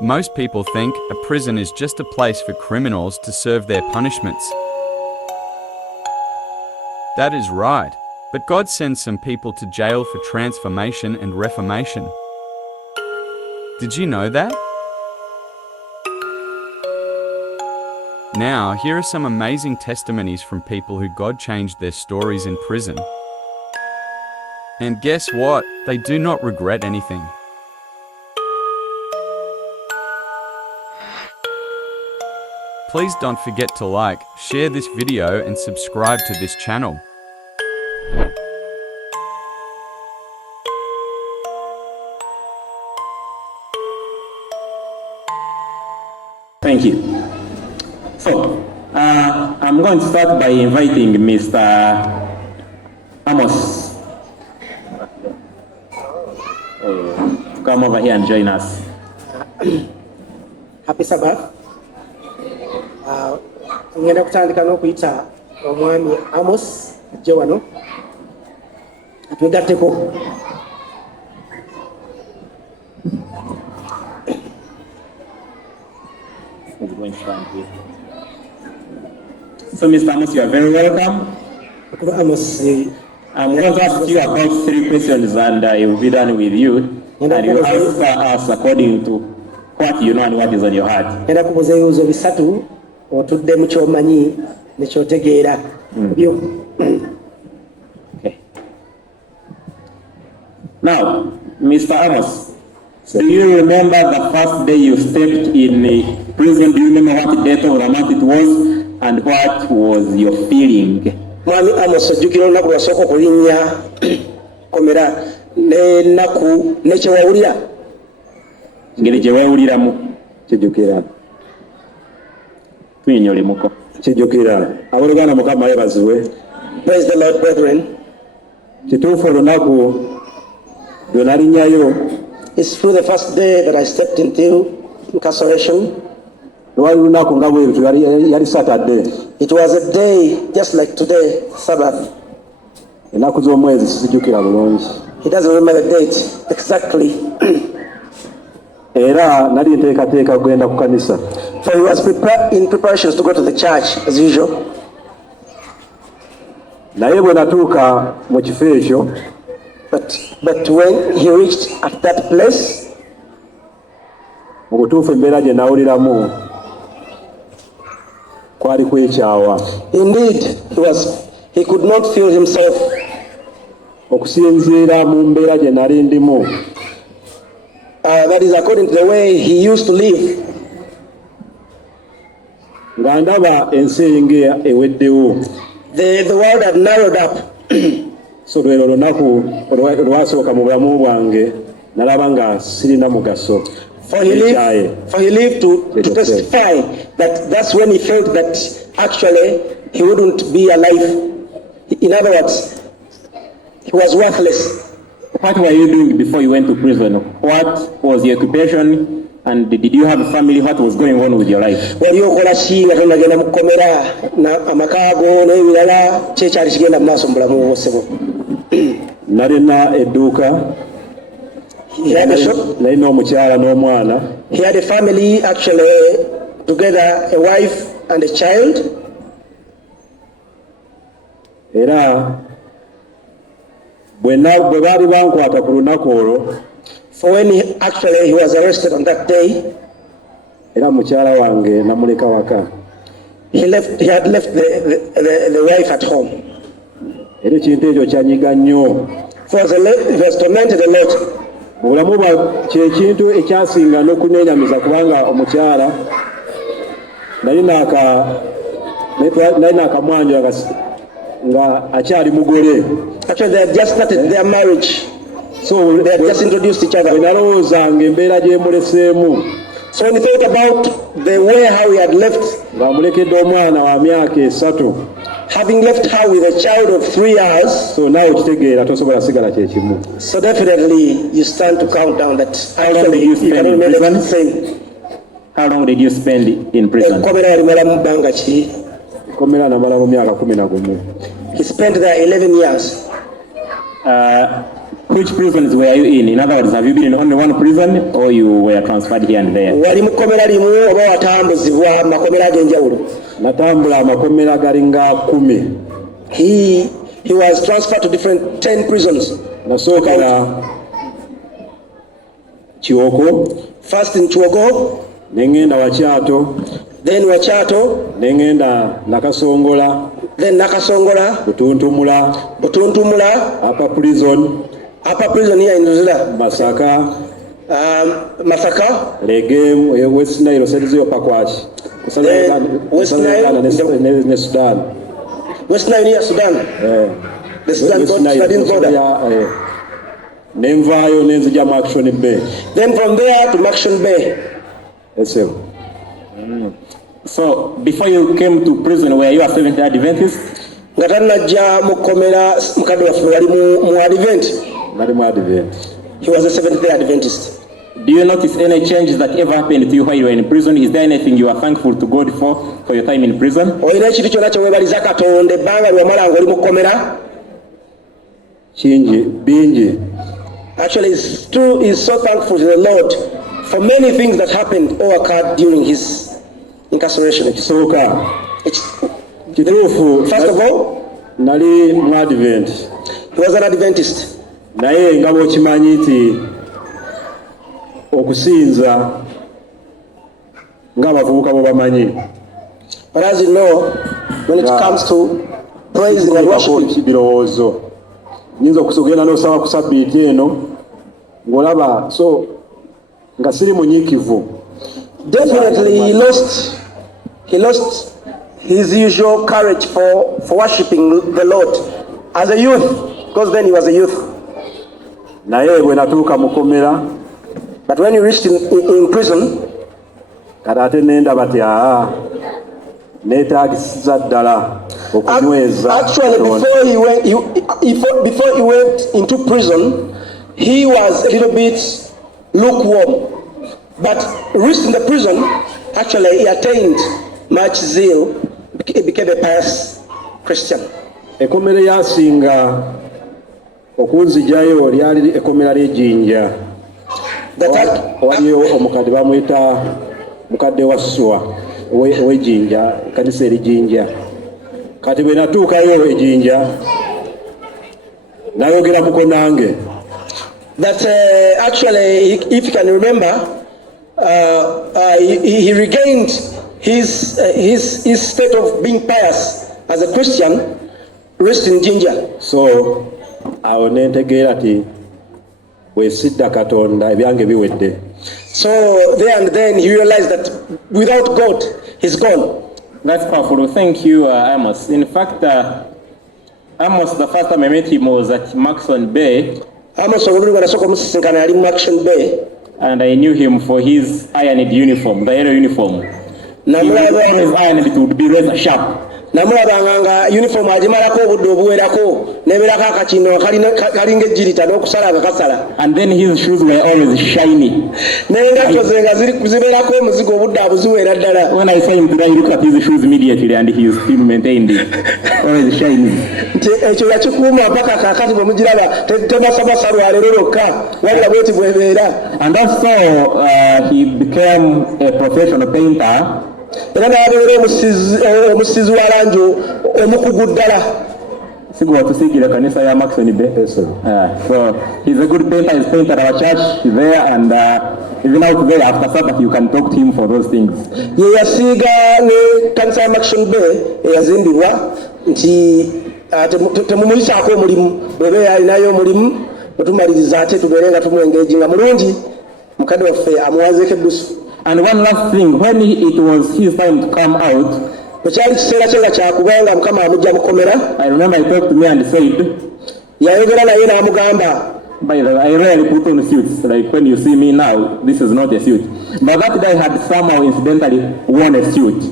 Most people think a prison is just a place for criminals to serve their punishments. That is right, but God sends some people to jail for transformation and reformation. Did you know that? Now, here are some amazing testimonies from people who God changed their stories in prison. And guess what? They do not regret anything. Please don't forget to like, share this video and subscribe to this channel. Thank you. So, I'm going to start by inviting Mr. Amos to come over here and join us. Happy Sabbath. Ngenda kutandika n'okuyita omwami Amos ajje wano atwegatteko. So, Mr. Amos, you are very welcome. Amos, I'm going to ask you about 3 questions and it will be done with you. And you answer us according to what you know and what is on your heart. ngenda kubuuza ebibuuzo bisatu otudde mu ky'omanyi ne ky'otegeera. Okay. Now, Mr. Amos, do you remember the first day you stepped in the prison? Do you remember what date of the month it was and what was your feeling? Mwami Amos, ojjukira olunaku lwasooka okulinnya komera n'ennaku ne kye wawulira? Ngeri gye weewuliramu kijjukira. Tunyonyolemuko. Kijjukira. Abooluganda Mukama yeebazibwe. Praise the Lord, brethren. Kituufu olunaku lwe nalinnyayo It's through the first day that I stepped into incarceration. lwali lunaku nga bwerutu yali Saturday. It was a day just like today, Sabbath. Ennaku z'omwezi sizijjukira bulungi. He doesn't remember the date exactly. Era nali nteekateeka kugenda ku kanisa. For he was in preparations to go to the church as usual. Naye bwe natuuka mu kifo ekyo, But when he reached at that place, mu butuufu embeera gye nawuliramu kwali kwekyawa. indeed he could not feel himself. Okusinziira mu mbeera gye nali ndimu, That is according to the way he used to live. nga ndaba ensi eringa eweddewo. The world had narrowed up. So lwero lunaku olwasooka mu bulamu bwange nalaba nga sirina mugaso. For he lived to testify that that's when he felt that actually he wouldn't be alive. In other words, he was worthless. What were you doing before you went to prison? What was your occupation? And did you have a family? What was going on with your life? Wali okola ki nga tonagenda mu kkomera amakaago n'ebirala kyekyali kigenda mu maaso mu bulamu bwosebo? Nalina edduuka, nalina omukyala n'omwana. He had a family, actually, together, a wife and a child. Era bwe baali bankwata ku lunaku olwo, For when he was arrested on that day, era mukyala wange namuleka waka. he had left the wife at home. Era ekintu ekyo kyanyiga nnyo. He was tormented a lot. Mu bulamu bwa kyekintu ekyasinga n'okuneenyamiza kubanga omukyala nalina akamwanjo nga akyali mugole. Actually, they had just started their marriage. So they had just introduced each other. Bwe nalowoozanga embeera gyemuleseemu. So when he thought about the way how he had left, ng'amulekedde omwana wa myaka 3, having left her with a child of 3 years, so naawe okitegeera tosobola sigala kye kimu. So definitely you stand to count down that actually you can remember the same. How long did you spend in prison? Komera namala mu myaka 11. He spent there 11 years. Which prisons were you in? In other words, have you been in only one prison or you were transferred here and there? wali mu kkomera limu oba watambuzibwa mu makomera ag'enjawulo? natambula amakomera galinga 10. He was transferred to different 10 prisons. Nasookera Kiwoko, First in Chwogo, nengenda Wakyato, then Wachato, nengenda Nakasongola, then Nakasongola, Butuntumula, Upper Prison, Upper Prison here in Ruzira, Masaka, Masaka, Legem, West Nile, Sedizo Pakwashi, West Nile, ne Sudan. West Nile near Sudan. The Sudan border. Nenvayo nenzija mu Action Bay. Then from there to Action Bay. Yes, sir. So before you came to prison, were you a Seventhday Adventist? Ngatanajja mu kkomera mukadde waffe wali mu Advent. Nali mu Advent. He was a Seventhday Adventist. Do you notice any changes that ever happened to you while you were in prison? Is there anything you are thankful to God for your time in prison? Olina ekintu kyonna kyewebaliza Katonda ebbanga ly'omala ng'oli mu kkomera? Bingi. Actually, it's true. He's so thankful to the Lord for many things that happened or occurred during his incarceration. Ekisooka. First of all, nali mu Advent. he was an Adventist. Naye nga bw'okimanyi nti okusinza ng'abavubuka bwe bamanyi. But as you know, when it comes to praising and worshiping, birowoozo nyinza okusogenda n'osaba ku sabbiiti eno ng'olaba so nga siri munyiikivu. definitely he lost his usual courage for worshiping the Lord as a youth, because then he was a youth. Naye bwe natuuka mu kkomera, But when he reached in prison, kati ate nendaba ti neetaagisiza ddala okunyweza. actually before he went into prison, he was a little bit lukewarm. But reached in the prison, actually he attained much zeal, he became a pious Christian. Ekkomera yasinga okunzijayo lyali ekkomera ly'Ejjinja. Waliyo omukadde bamuyita mukadde wa Sswa ow'Ejjinja, ekkanisa er'Ejjinja. Kati bwe natuukayo Ejjinja nayogera muko nange. That actually, if you can remember, he regained his state of being pious as a Christian, raised in Jinja. So awo nentegeera ti bwesidda Katonda ebyange biwedde. So there and then he realized that without God, he's gone. That's powerful. Thank you, Amos. In fact, Amos, the first time I met him was at Maxon Bay. Amos omusisinkana yali mu Action Bay. And I knew him for his ironed uniform, the yellow uniform. His ironed, it would be razor sharp. Namulabanga nga uniform agimalako obudde obuwerako nebeerako akakino kalinga ejjirita n'okusala akakasala. And then his shoes were always shiny. N'engatto ze nga zibeerako omuzigo obudde abuziwera ddala. When I saw him today, I looked at his shoes immediately and he still maintained it. Always shiny. Nti ekyo yakikuuma mpaka kaakati bwe mugiraba tebasabasa lwa leero lwokka wabula bweti bwebeera. And also he became a professional painter. Era n'abeera omusizi wa langi omukugu ddala. Sigwa tusigira kanisa ya Maxon Bay. So he's a good painter. He's painted our church there, and even out there after Sabbath you can talk to him for those things. Ye yasiiga ne kanisa ya Action Bay eyazimbibwa nti temumuyisaako omulimu bw'eba alinayo omulimu otumaliriza ate tubeere nga tumwengeji nga mulungi mukadde waffe amuwazeeko eddusu. And one last thing, when it was his time to come out, bwekyali kiseera kye nga kyakubanga mukama amujja mu kkomera, I remember he talked to me and said, yayogera naye n'amugamba, by the way, I rarely put on suits. Like when you see me now, this is not a suit. But that guy had somehow incidentally worn a suit.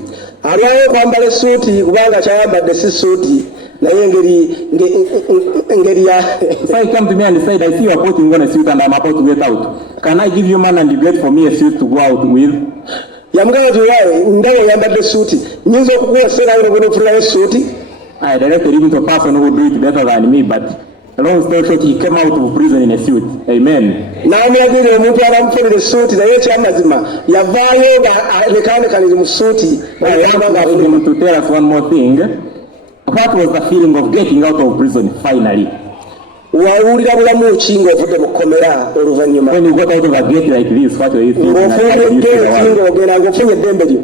Alwayo kwambala essuuti kubanga kyayambadde si ssuuti naye engeri ya. So he came to me and said, I see you are putting on a suit and I'm about to get out. Can I give you money and you get for me a suit to go out with? Yamugamba nti waawe ndaba oyambadde essuuti nyinza okukuwa eseera yo n'ofunirayo essuuti. I directed him to a person who would do it better than me, but Long story short, he came out of prison in a suit. Amen. n'amulagirira omuntu abamufunira essuuti naye ekyamazima yavaayo lekanekaniri mu ssuuti I want him to tell us one more thing. What was the feeling of getting out of prison finally? wawulira bulamu ki ng'ovudde mu kkomera oluvannyuma When you got out of a gate like this, what were you thinking? ng'ofunyeddeko ng'ogenda ng'ofunye eddembe lyo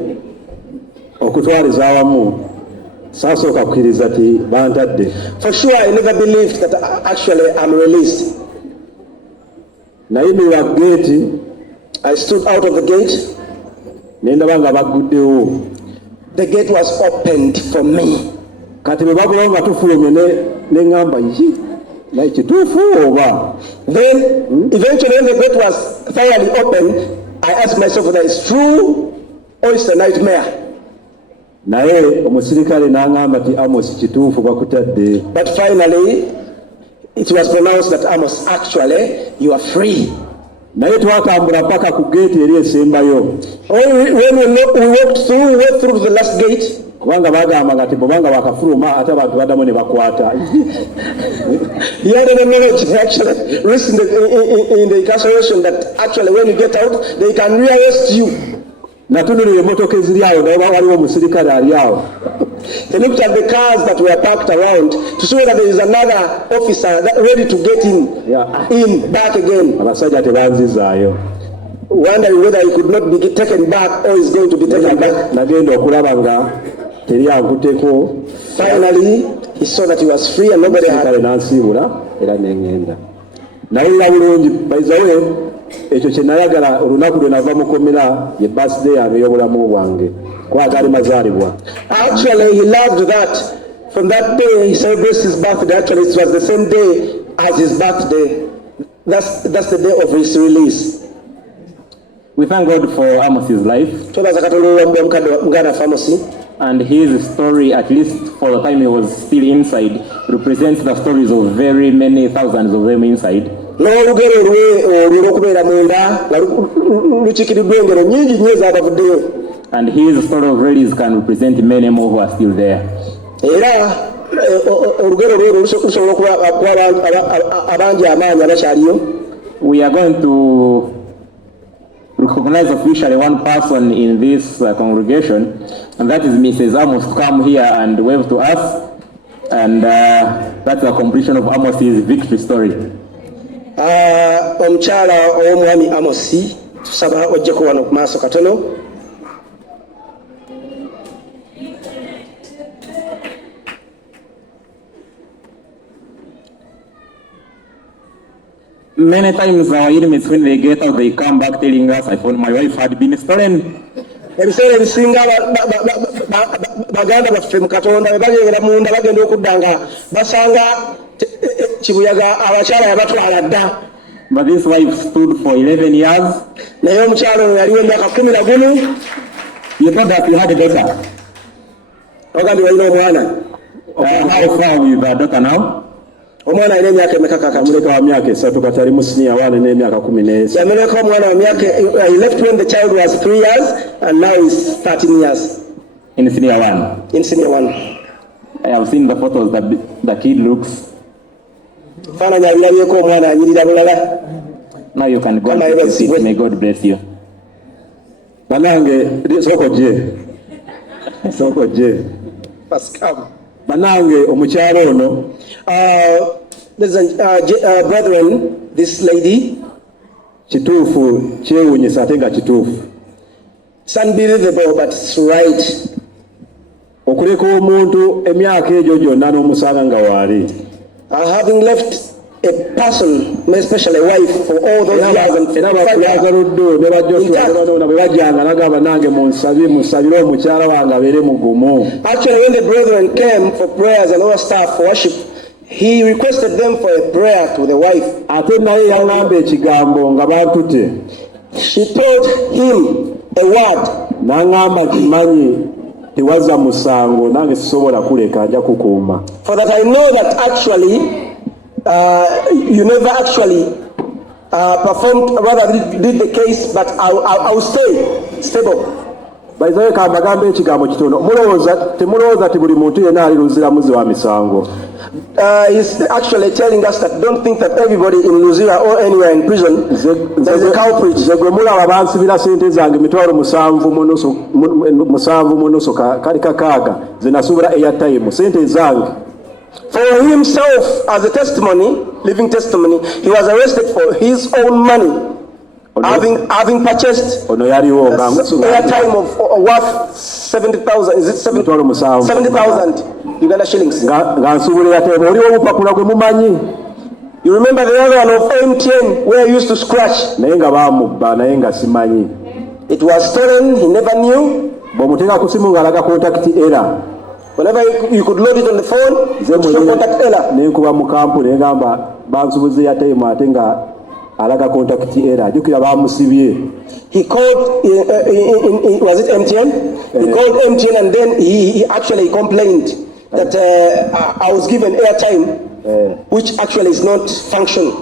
okutwaliza awamu saasooka kukkiriza ti bantadde. for sure I never believed that actually I'm released. nayimirira geeti I stood out of the gate. ne ndaba nga bagguddewo. The gate was opened for me. Kati bwe bagoba nga tufulumye ne ŋŋamba naye kituufu oba. Then eventually when the gate was thoroughly opened, I asked myself whether it's true or it's a nightmare. Naye omusirikale n'aŋŋamba ti Amos kituufu bakutadde. But finally it was pronounced that Amos, actually you are free. Naye twatambula paka ku geeti eri esembayo. When we went through the last gate. Kubanga bagamba nga tebobanga bakafuluma ate abantu baddamu ne bakwata. He had an knowledge actually risk in the incarceration that actually when you get out they can rearrest you. Natunulira emmotoka eziri awo naye waliwo omusirikale ali awo. He looked at the cars that were parked around to show that there is another officer ready to get in back again. Abasajja tebanzizaayo. Wondering whether he could not be taken back or is going to be taken back. Nagenda okulaba nga teri ankutteko. Finally he saw that he was free and nobody had. Kale nansiibula era nengenda. Nawulira bulungi bayizawe ekyo kye nayagala olunaku lwe nava mu kkomera ye birthday yange ey'obulamu bwange kuba gaali mazaalibwa. Actually he loved that. From that day he celebrates his birthday. Actually it was the same day as his birthday. That's the day of his release. We thank God for Amos's life. And his story, at least for the time he was still inside, represents the stories of very many thousands of them inside. And his story of release can represent many more who are still there. We are going to recognize officially one person in this congregation, and that is Mrs. Amos, to come here and wave to us, and that's the completion of Amos's victory story. Omukyala ow'omwami Amosi tusaba ojjeko wano ku maaso katono. Many times our enemies, when they get out, they come back telling us, I found my wife had been stolen. Ebiseera ebisinga baganda baffe mu Katonda bwe bagenda munda bagenda okuddanga basanga kibuyaga abakyala yabatwala dda. But this wife stood for 11 years. Naye omukyala oyo yaliwo emyaka 11. You thought that you had a daughter. Ogambye walina omwana. How far with the daughter now? Omwana alina emyaka emeka kakati? Muleka wa myaka 3 kati ali mu senior 1 n'emyaka 14. Yamuleka omwana wa myaka, he left when the child was 3 years and now is 13 years. In senior 1. In senior 1. I have seen the photos that the kid looks. Faananyi abirabyeko omwana anyirira bulala. Now you can go and take a seat. May God bless you. Banange soko je. Pascal. Banange omukyalo ono. Brethren, this lady. Kituufu kyewuunyisa ate nga kituufu. It's unbelievable but it's right. Okuleka omuntu emyaka egyo gyonna n'omusanga nga waali. Having left a person, especially a wife, for all those years and actually when the brethren came for prayers and other stuff for worship, he requested them for a prayer to the wife. She told him a word. For that I know that actually you never actually performed, rather did the case, but I'll stay stable. Baizawe kambagambe ekigambo kitono temulowooza ti buli muntu yenna ali luziramuzi wa misango. He's actually telling us that don't think that everybody in Luzira or anywhere in prison is a culprit. Zegwe mulaba bansibira sente zange mitwalo musanvu munusu kali kakaaga ze nasubira airtime sente zange. For himself, as a testimony, living testimony, he was arrested for his own money, having purchased airtime of worth 70,000. Is it 70,000 Uganda shillings? You remember the other one of MTN where he used to scratch? It was stolen, he never knew. Whenever you could load it on the phone, show contact error. He called, was it MTN? He called MTN and then he actually complained that I was given airtime, which actually is not functioning.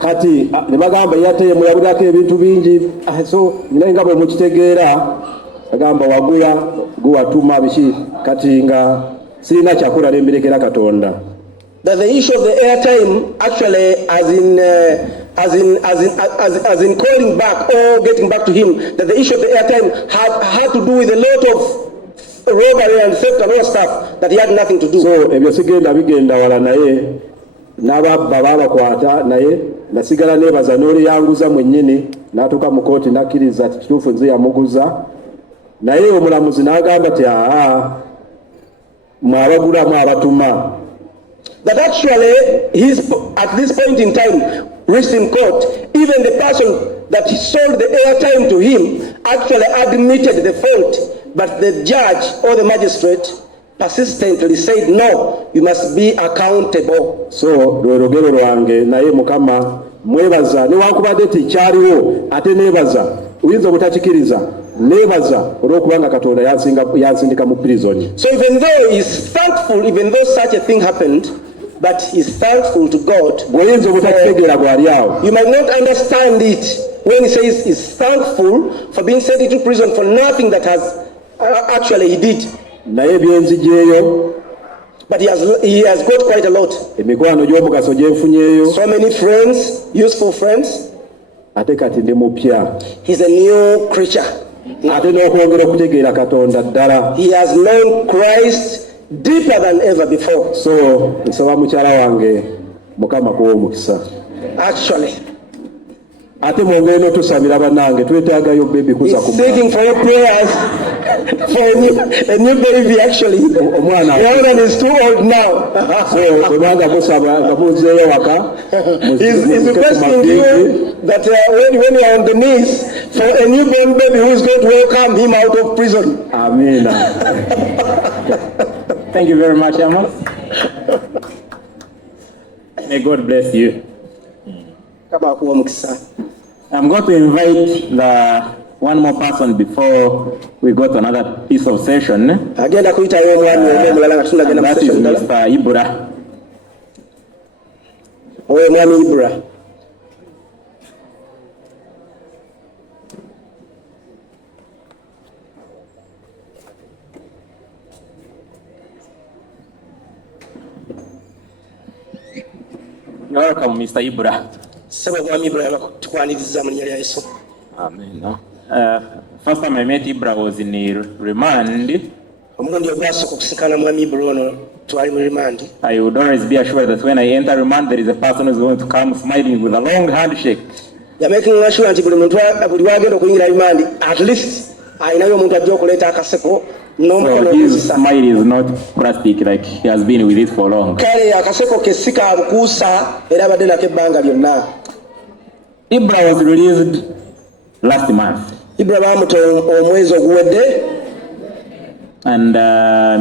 Kati nebagamba yate mulabulako ebintu bingi so nenga bwe mukitegeera agamba wagula guwatuma bishi kati nga sirina kyakula nembirekera Katonda. That the issue of the airtime actually as in calling back or getting back to him, that the issue of the airtime had to do with a lot of robbery and theft and all stuff that he had nothing to do. So ebyo sigenda bigenda wala naye n'ababba babakwata naye nasigala nebaza n'oli yanguza mwennyini n'atuuka mu kooti nakkiriza ati kituufu nze yamuguza naye omulamuzi n'agamba ti mwabagula mwabatuma. That actually at this point in time reached in court, even the person that sold the airtime to him actually admitted the fault, but the judge or the magistrate persistently said no, you must be accountable. So lw'olugero lwange naye Mukama mwebaza newankubadde tikyaliwo ate nebaza uyinza obutakikiriza nebaza olw'okubanga Katonda yansindika mu prison. So even though he's thankful, even though such a thing happened, but he's thankful to God. You might not understand it when he says he's thankful for being sent into prison for nothing that has actually he did. But he has got quite a lot. So many friends, useful friends. He's a new creature. He has known Christ deeper than ever before. So nsaba mukyala wange Mukama kuwa omukisa. Actually, ate mwongere n'otusabira bannange twetaagayo baby kuza ku seeking for your prayers for a new baby. Actually, omwana the one is too old now. So omwana kusaba kamuzeeyo waka. He's requesting you that when you are on the knees for a newborn baby who is going to welcome him out of prison. Amen. Thank you very much, Amos. May God bless you. I'm going to invite one more person before we go to another piece of session. And that is Mr. Ibura. Welcome, Mr. Ibura. Amen. First time I met Ibra was in remand. I would always be assured that when I enter remand, there is a person who is going to come smiling with a long handshake. You're making sure that at least I know you. So his smile is not plastic, like he has been with it for long. Ibra was released last month. And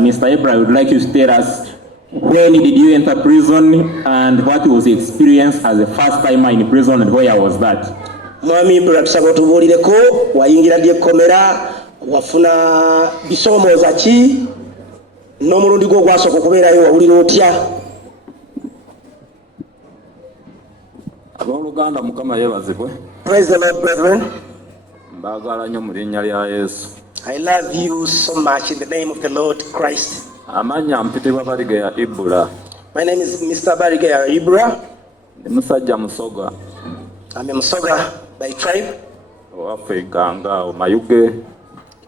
Mr. Ibra, I would like you to tell us when did you enter prison and what was the experience as a first timer in prison and where was that? Mwami Ibra tusaba tubulireko wayingira dyekomera wafuna bisoomooza ki n'omulundi gwo gwasooka okubeerayo wawulira otya? Abooluganda Mukama yeebazibwe. Praise the Lord, brethren. Mbaagala nnyo mu linnya lya Yesu. I love you so much in the name of the Lord Christ. Amanya mpitibwa Barigeya Ibula. My name is Mr. Barigeya Ibra. Musajja Musoga. I'm a Musoga by tribe. Owaffe Ganga Mayuge.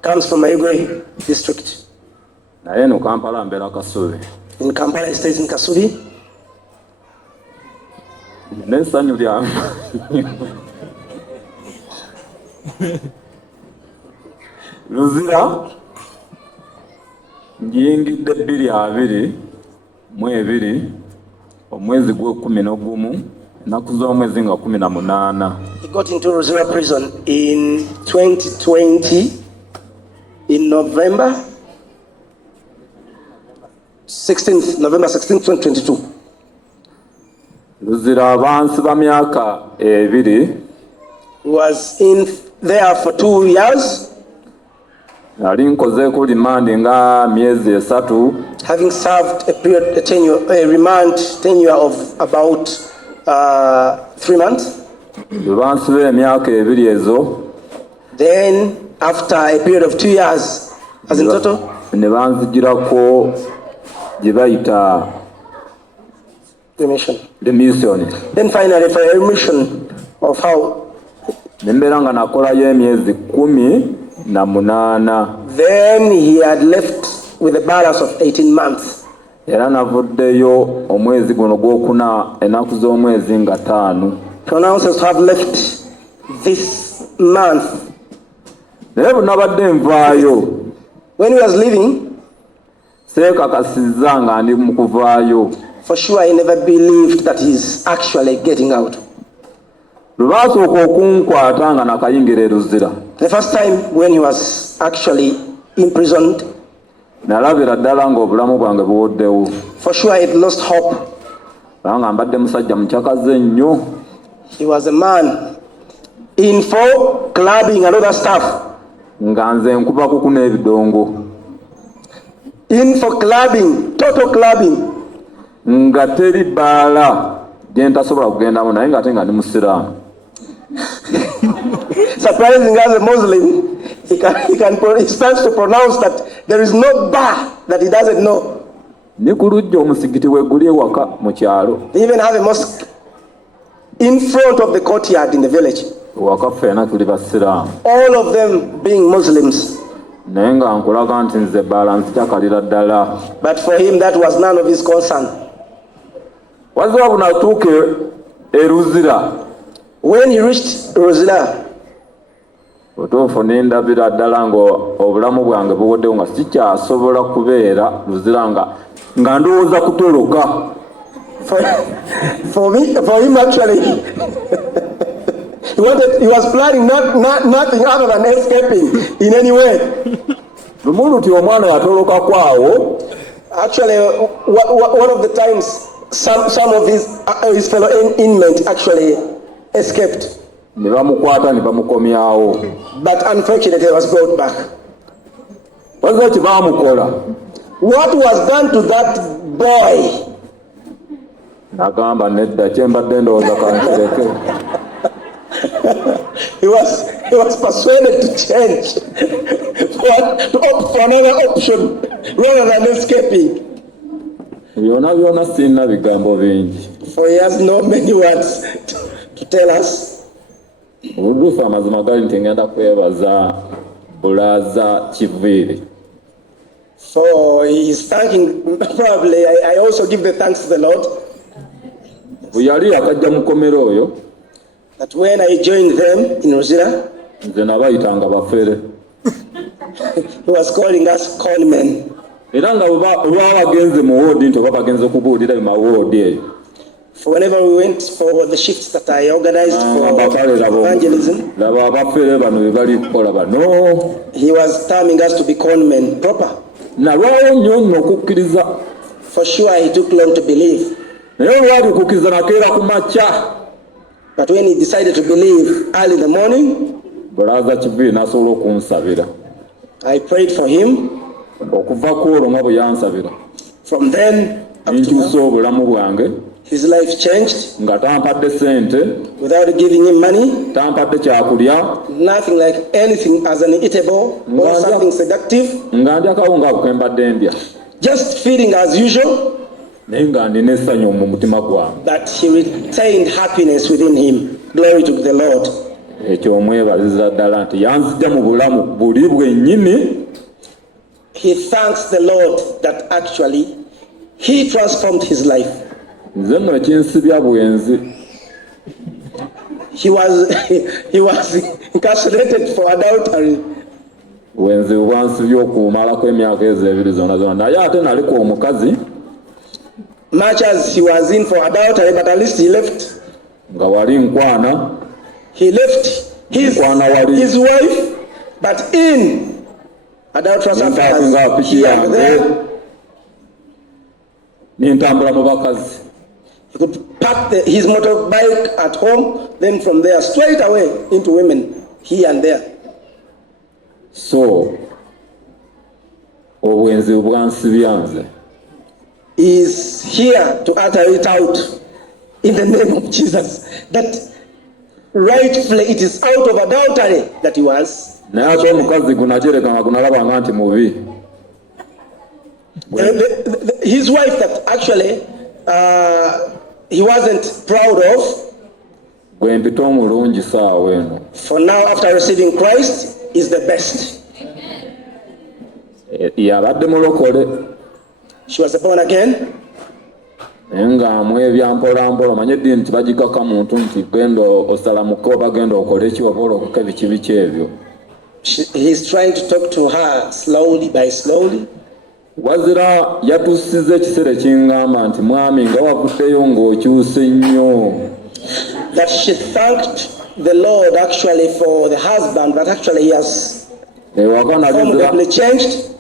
Comes from Mayuge district. Naye no Kampala mbeera Kasubi. In Kampala, he stays in Kasubi. N'essanyu lyange. Luzira njingidde 22 omwezi gw'11 ennaku z'omwezi nga 18. He got into Rosera prison in 2020 in November 16th, 2022. Luzira abansi ba myaka 2. Was in there for 2 years. Nali nkozeeko limandi nga myezi 3. Having served a remand tenure of about 3 months. Bwe bansiba emyaka 2 ezo. Then after a period of 2 years, as in total, ne banzigirako gye bayita remission. remission. Then finally for a remission of how? Ne mbeera nga nakolayo emyezi 18. Then he had left with a balance of 18 months. Era navuddeyo omwezi guno gwokuna ennaku z'omwezi nga 5. Pronouncers have left this month. Naye bwe nabadde nvaayo When he was leaving, seekakasizza nga ndi mu kuvaayo. for sure he never believed that he's actually getting out. Lwe baasooka okunkwata nga nakayingira e Luzira. The first time when he was actually imprisoned, Nalabira ddala ng'obulamu bwange buwoddewo. for sure he'd lost hope. Nga mbadde musajja mukyakaze ennyo. He was a man in for clubbing and other stuff. Nga nze nkuba kukuna ebidongo. In for clubbing, total clubbing. Nga teri bbaala gye ntasobola kugendamu naye nga ate nga ndi musiraamu. Surprising as a Muslim, he starts to pronounce that there is no bar that he doesn't know. Ni ku lujja omusigiti we guli ewaka mu kyalo. They even have a mosque in front of the courtyard in the village. Ewaka ffena tuli basiraamu. All of them being Muslims. Naye nga nkulaga nti nze bbaala nzikyakalira ddala. But for him that was none of his concern. Wazira bunatuuke e Luzira. When he reached Rosela, otuufu nindabira ddala nga obulamu bwange buwoddewo nga sikyasobola kubeera Luzira nga ndowooza kutoloka. for him actually, he was planning nothing other than escaping in any way. Lumuluti omwana yatoloka kwawo. Actually, one of the times, some of his fellow inmates actually escaped. Ne bamukwata ne bamukomyawo. But unfortunately, he was brought back. Wazira kye baamukola. What was done to that boy? Nagamba nedda kye mbadde ndowooza kankireke. He was persuaded to change, to opt for another option rather than escaping. Byonna sirina bigambo bingi. For he has no many words to tell us. Obuduufu amazima gali nti ngenda kwebaza Bulaza Kiviiri. So he is thanking, probably I also give the thanks to the Lord. Bwe yali yakajja mu kkomera oyo. That when I joined them in Rosira, nze nabayitanga bafere. He was calling us conmen. Era nga olwa bagenze mu woodi nti oba bagenze kubuulira mu mawoodi eyo. For whenever we went for the shifts that I organized for evangelism, laba abafere bano be bali kukola bano. he was terming us to be conmen proper. Nalwawo nnyo nno okukkiriza. For sure he took long to believe. Naye olwali okukkiriza nakeera ku makya. But when he decided to believe early in the morning, Bulaza Kiviiri n'asobola okunsabira. I prayed for him. Okuva ku olwo nga bwe yansabira. From then up to nkyusa now, obulamu bwange. His life changed nga tampadde sente, without giving him money, tampadde kyakulya, nothing like anything as an eatable or something seductive, nga ndya kawunga ako kembadde ndya, just feeding as usual, naye nga ndina essanyu mu mutima gwange. but he retained happiness within him. Glory to the Lord. Ekyo omwebaziza ddala nti yanzigya mu bulamu buli bwennyini. He thanks the Lord that actually he transformed his life. Nze nno ekinsibya bwenzi, He was incarcerated for adultery. bwenzi bwansibya okumalako emyaka ezo ebiri zonna zonna, naye ate naliko omukazi Much as he was in for adultery, but at least he left. nga wali nkwana, He left his wife, but in adulterous affairs, nga piki here and yange there. nintambula mu bakazi. He could park his motorbike at home, then from there straight away into women here and there. So obwenzi bwansibya nze, Is here to utter it out in the name of Jesus, that rightfully it is out of adultery that he was. naye ate omukazi gunajereka nga gunalabanga nti mubi. His wife that actually he wasn't proud of. Gwe mpita omulungi saawa eno, For now, after receiving Christ, is the best. yabadde mulokole She was born again. naye ng'amu ebyampolampola, omanye eddiini nti bagikaka muntu nti genda osalamuke oba genda okole ki oba olokoke biki biki ebyo. He's trying to talk to her slowly by slowly. Wazira yatusiza ekiseera ekingamba nti mwami nga wavuddeyo ng'okyuse nnyo. That she thanked the Lord actually for the husband, but actually he has formidably changed.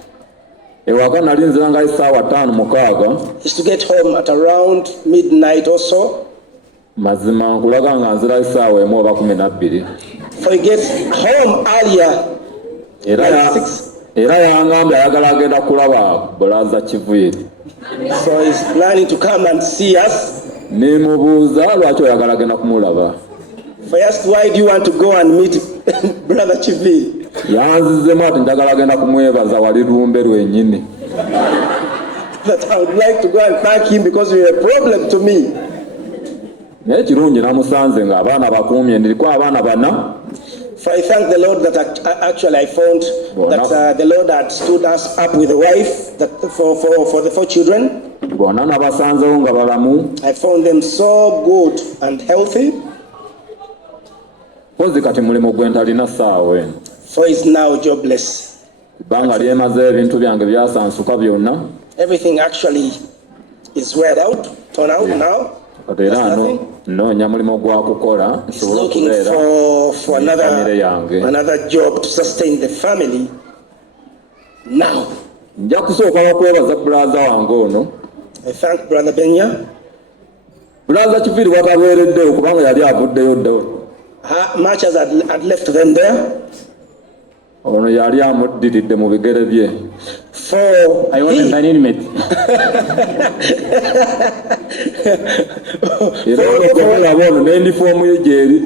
Ewaka nali nziranga essaawa 5:06. Is to get home at around midnight or so. Mazima nkulaga nga nzira essaawa 1 oba 12. For he gets home earlier. Era yangambye ayagala agenda kulaba bulaza Kiviiri. So he's planning to come and see us. Nemubuuza lwaki oyagala agenda kumulaba. For asked, why do you want to go and meet Brother Chivi? Yanzizemu ati njagala agenda kumwebaza wali lumbe lwennyini. That I would like to go and thank him because you're a problem to me. Naye kirungi namusanze ng'abaana bakuumye, ndiriko abaana 4. For I thank the Lord that actually I found that the Lord had stood us up with a wife that for the 4 children. Bonna nabasanzewo nga balamu. I found them so good and healthy. Kozi kati mulimu gwe ntalina ssaawa eno. For he's now jobless. Ebbanga lyemaze ebintu byange byasansuka byonna. Everything actually is weared out, torn out now. Era noonya mulimu gwa kukola nsobole okubeera for another job to sustain the family. Now, nja kusooka okwebaza bulaza wange ono. I thank Brother Benya. Bulaza Kiviiri watabeereddeyo kubanga yali avuddeyo ddewe. Much as I'd left them there. Ono yali amuddiridde mu bigere bye. For I wasn't an inmate. Era okulaba ono n'endifomu ye gyeri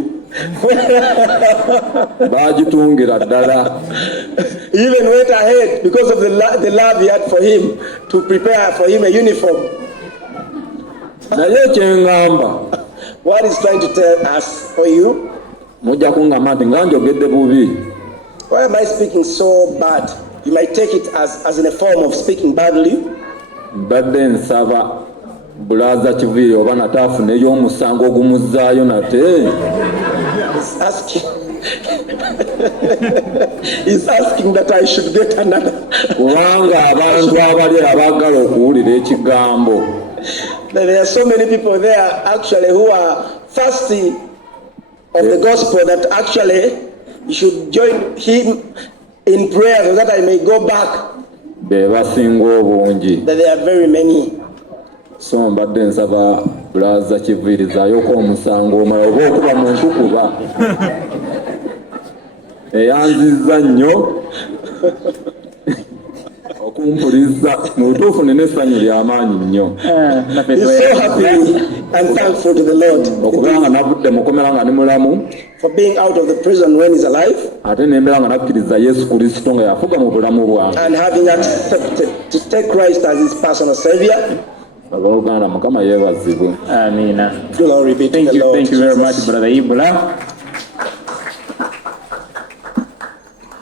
baagitungira ddala. He even went ahead because of the love he had for him to prepare for him a uniform. Naye kyeŋŋamba, What he's trying to tell us for you? mujja kuŋŋamba nti nga njogedde bubi. Why am I speaking so bad? You might take it as in a form of speaking badly. Mbadde nsaba bulaza Kiviiri oba nate afuneyo omusango ogumuzzaayo nate. He's asking that I should get another. Kubanga abantu abali abaagala okuwulira ekigambo. There are so many people there actually who are thirsty of the gospel that actually you should join him in prayer so that I may go back. Be basinga obungi. That there are very many. So mbadde nsaba bulaza Kiviiri zaayoko omusango omala oba okuba mu nkukuba. Eyanzizza nnyo okumpuliza mu butuufu nina essanyu ly'amaanyi nnyo. He's so happy. I'm thankful to the Lord okubanga navudde mukomera nga ni mulamu for being out of the prison when he's alive ate nembera nga nakkiriza Yesu Kristo nga yafuga mu bulamu bwange and having accepted to take Christ as his personal savior. abooluganda Mukama yeebazibwe. Amina. Glory be to the Lord. Thank you very much, Jesus. Brother Ibula.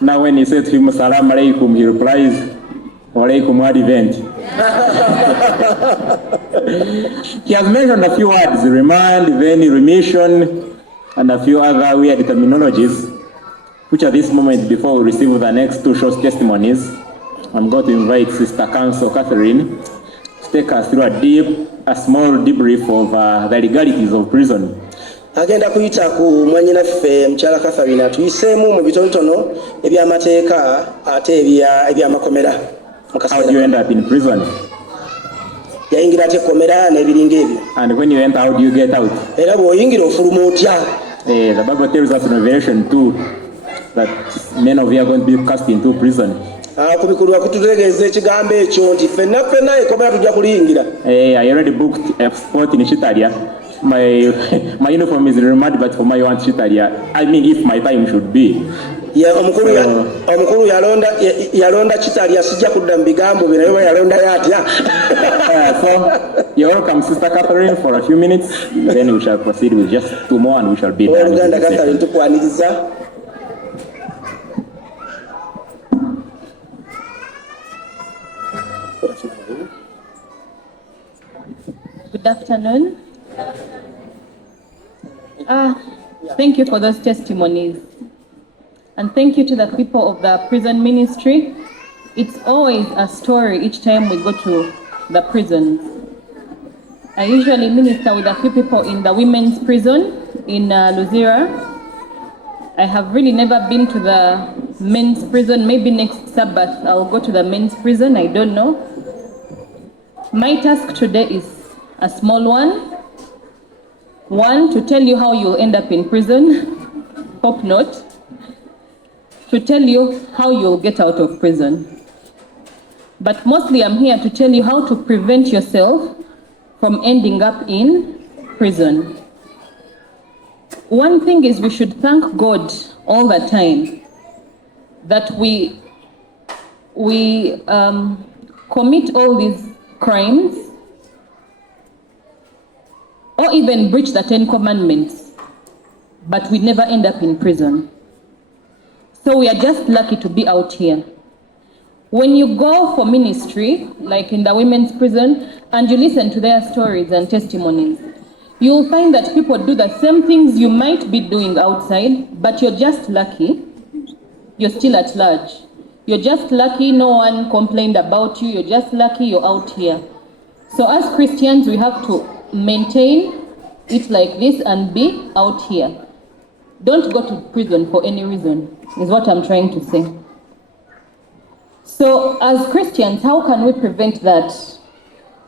Now when he said to him, Salam alaikum, he replies, Walaikum advent. He has mentioned a few words, remand, then remission, and a few other weird terminologies, which at this moment, before we receive the next two short testimonies, I'm going to invite Sister Counsel Catherine to take us through a small debrief of the legalities of prison. Agenda kuyita ku mwannyinaffe mukyala Catherine atuyiseemu mu bitonotono eby'amateeka ate eby'amakomera. How do you end up in prison? Yayingira ate ekkomera n'ebiringa ebyo. And when you enter, how do you get out? Era bw'oyingira ofuluma otya. The Bible tells us in Revelation 2 that many of you are going to be cast into prison. Ku bikulwa kututegeeza ekigambo ekyo nti ffenna ekkomera tujja kuliyingira. I already booked a spot in Chitalia. My uniform is remarked, but for my one Chitalia, I mean, if my time should be. Omukulu yalonda Chitalia sijja kudda mu bigambo bye naye yalonda yatya. So you're welcome, Sister Catherine, for a few minutes. Then we shall proceed with just two more, and we shall be done. Oluganda Catherine tukwaniriza. Good afternoon. Thank you for those testimonies. And thank you to the people of the prison ministry. It's always a story each time we go to the prisons. I usually minister with a few people in the women's prison in Luzira. I have really never been to the men's prison. Maybe next Sabbath I'll go to the men's prison. I don't know. My task today is a small one. One, to tell you how you'll end up in prison. Hope not. To tell you how you'll get out of prison. But mostly I'm here to tell you how to prevent yourself from ending up in prison. One thing is we should thank God all the time that we commit all these crimes or even breach the 10 commandments, but we never end up in prison. So we are just lucky to be out here. When you go for ministry, like in the women's prison, and you listen to their stories and testimonies, you'll find that people do the same things you might be doing outside, but you're just lucky. You're still at large. You're just lucky no one complained about you. You're just lucky you're out here. So as Christians, we have to maintain it like this and be out here. Don't go to prison for any reason, is what I'm trying to say. So as Christians, how can we prevent that?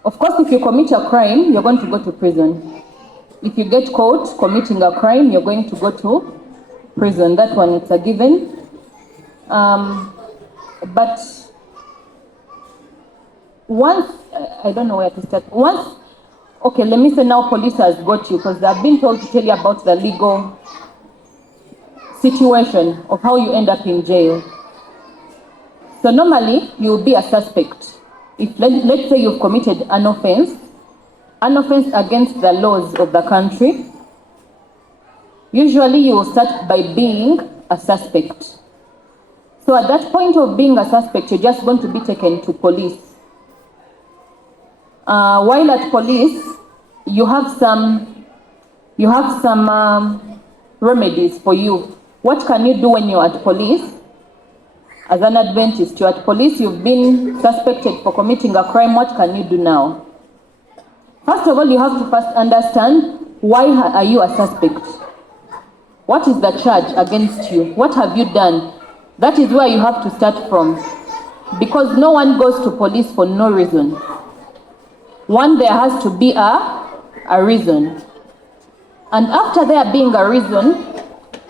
Of course, if you commit a crime, you're going to go to prison. If you get caught committing a crime, you're going to go to prison. That one, it's a given. But once, I don't know where to start. Once, okay, let me say now police has got you, because they've been told to tell you about the legal situation of how you end up in jail. So normally, you'll be a suspect. If let's say you've committed an offense against the laws of the country, usually you will start by being a suspect. So at that point of being a suspect, you're just going to be taken to police. While at police, you have some remedies for you. What can you do when you're at police? As an Adventist, you're at police, you've been suspected for committing a crime. What can you do now? First of all, you have to first understand, why are you a suspect? What is the charge against you? What have you done? That is where you have to start from. Because no one goes to police for no reason. One, there has to be a reason. And after there being a reason,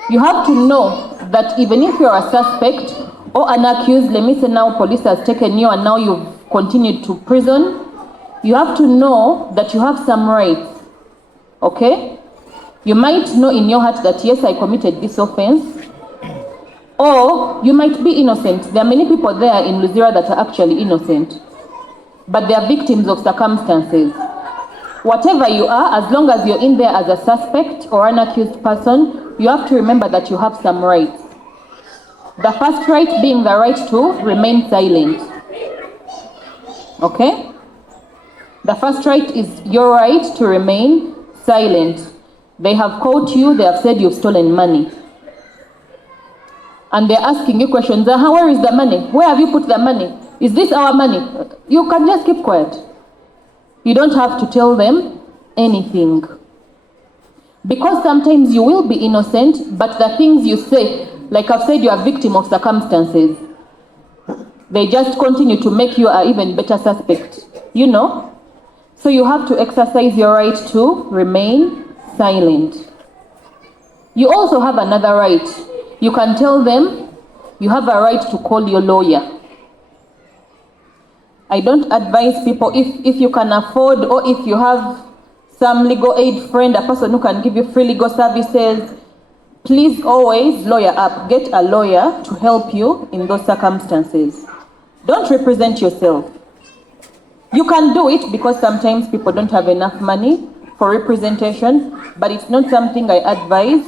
you have to know that even if you're a suspect or an accused, let me say now police has taken you and now you've continued to prison, you have to know that you have some rights. Okay? You might know in your heart that, yes, I committed this offense. Or you might be innocent. There are many people there in Luzira that are actually innocent, but they are victims of circumstances. Whatever you are, as long as you're in there as a suspect or an accused person, you have to remember that you have some rights. The first right being the right to remain silent. Okay? The first right is your right to remain silent. They have caught you, they have said you've stolen money. And they're asking you questions. Where is the money? Where have you put the money? Is this our money? You can just keep quiet. You don't have to tell them anything. Because sometimes you will be innocent, but the things you say, like I've said, you are a victim of circumstances. They just continue to make you an even better suspect. You know? So you have to exercise your right to remain silent. You also have another right. You can tell them you have a right to call your lawyer. I don't advise people, if you can afford or if you have some legal aid friend, a person who can give you free legal services, please always lawyer up. Get a lawyer to help you in those circumstances. Don't represent yourself. You can do it because sometimes people don't have enough money for representation, but it's not something I advise,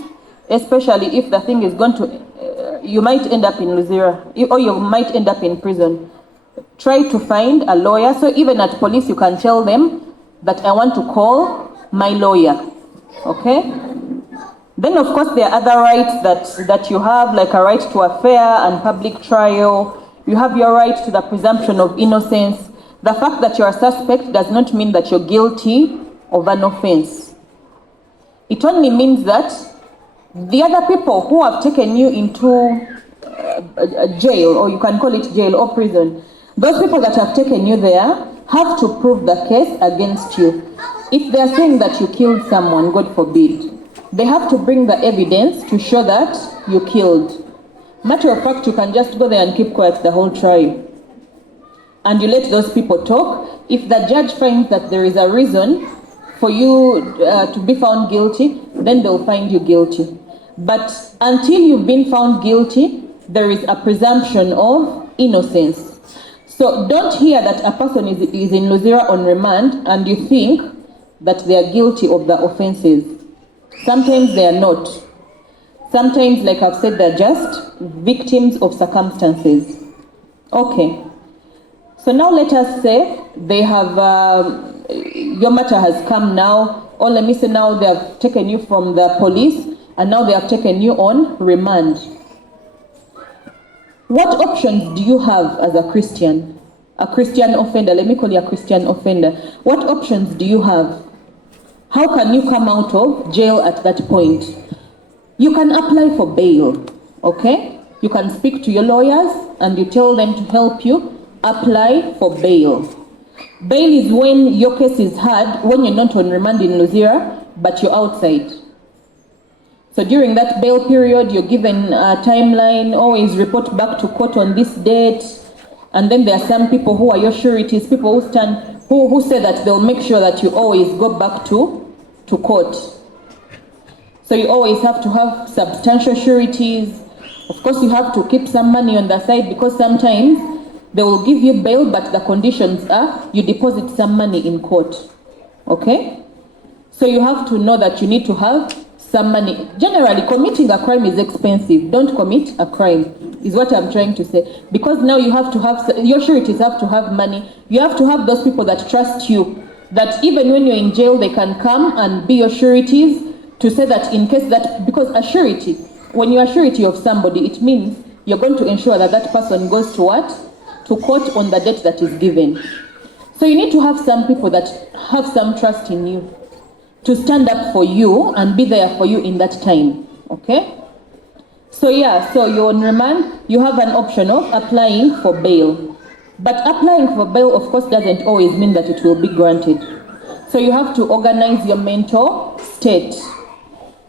especially if the thing is going to, you might end up in Luzira, or you might end up in prison. Try to find a lawyer. So even at police, you can tell them that I want to call my lawyer. Okay? Then, of course, there are other rights that you have, like a right to a fair and public trial. You have your right to the presumption of innocence. The fact that you're a suspect does not mean that you're guilty of an offense. It only means that the other people who have taken you into a jail, or you can call it jail or prison, those people that have taken you there have to prove the case against you. If they are saying that you killed someone, God forbid, they have to bring the evidence to show that you killed. Matter of fact, you can just go there and keep quiet the whole trial. And you let those people talk. If the judge finds that there is a reason for you to be found guilty, then they'll find you guilty. But until you've been found guilty, there is a presumption of innocence. So don't hear that a person is in Luzira on remand and you think that they are guilty of the offenses. Sometimes they are not. Sometimes, like I've said, they're just victims of circumstances. Okay. So now let us say they have, your matter has come now, or let me say now they have taken you from the police and now they have taken you on remand. What options do you have as a Christian offender? Let me call you a Christian offender. What options do you have? How can you come out of jail at that point? You can apply for bail, okay? You can speak to your lawyers and you tell them to help you apply for bail. Bail is when your case is heard, when you're not on remand in Luzira, but you're outside. So during that bail period, you're given a timeline, always report back to court on this date. And then there are some people who are your sureties, people who stand, who say that they'll make sure that you always go back to court. So you always have to have substantial sureties. Of course, you have to keep some money on the side because sometimes they will give you bail, but the conditions are you deposit some money in court. Okay? So you have to know that you need to have some money. Generally, committing a crime is expensive. Don't commit a crime, is what I'm trying to say. Because now you have to have, your sureties have to have money. You have to have those people that trust you, that even when you're in jail, they can come and be your sureties to say that in case that, because a surety, when you're a surety of somebody, it means you're going to ensure that that person goes to what? To court on the date that is given. So you need to have some people that have some trust in you, to stand up for you and be there for you in that time, okay? So yeah, so you're on remand, you have an option of applying for bail. But applying for bail, of course, doesn't always mean that it will be granted. So you have to organize your mental state.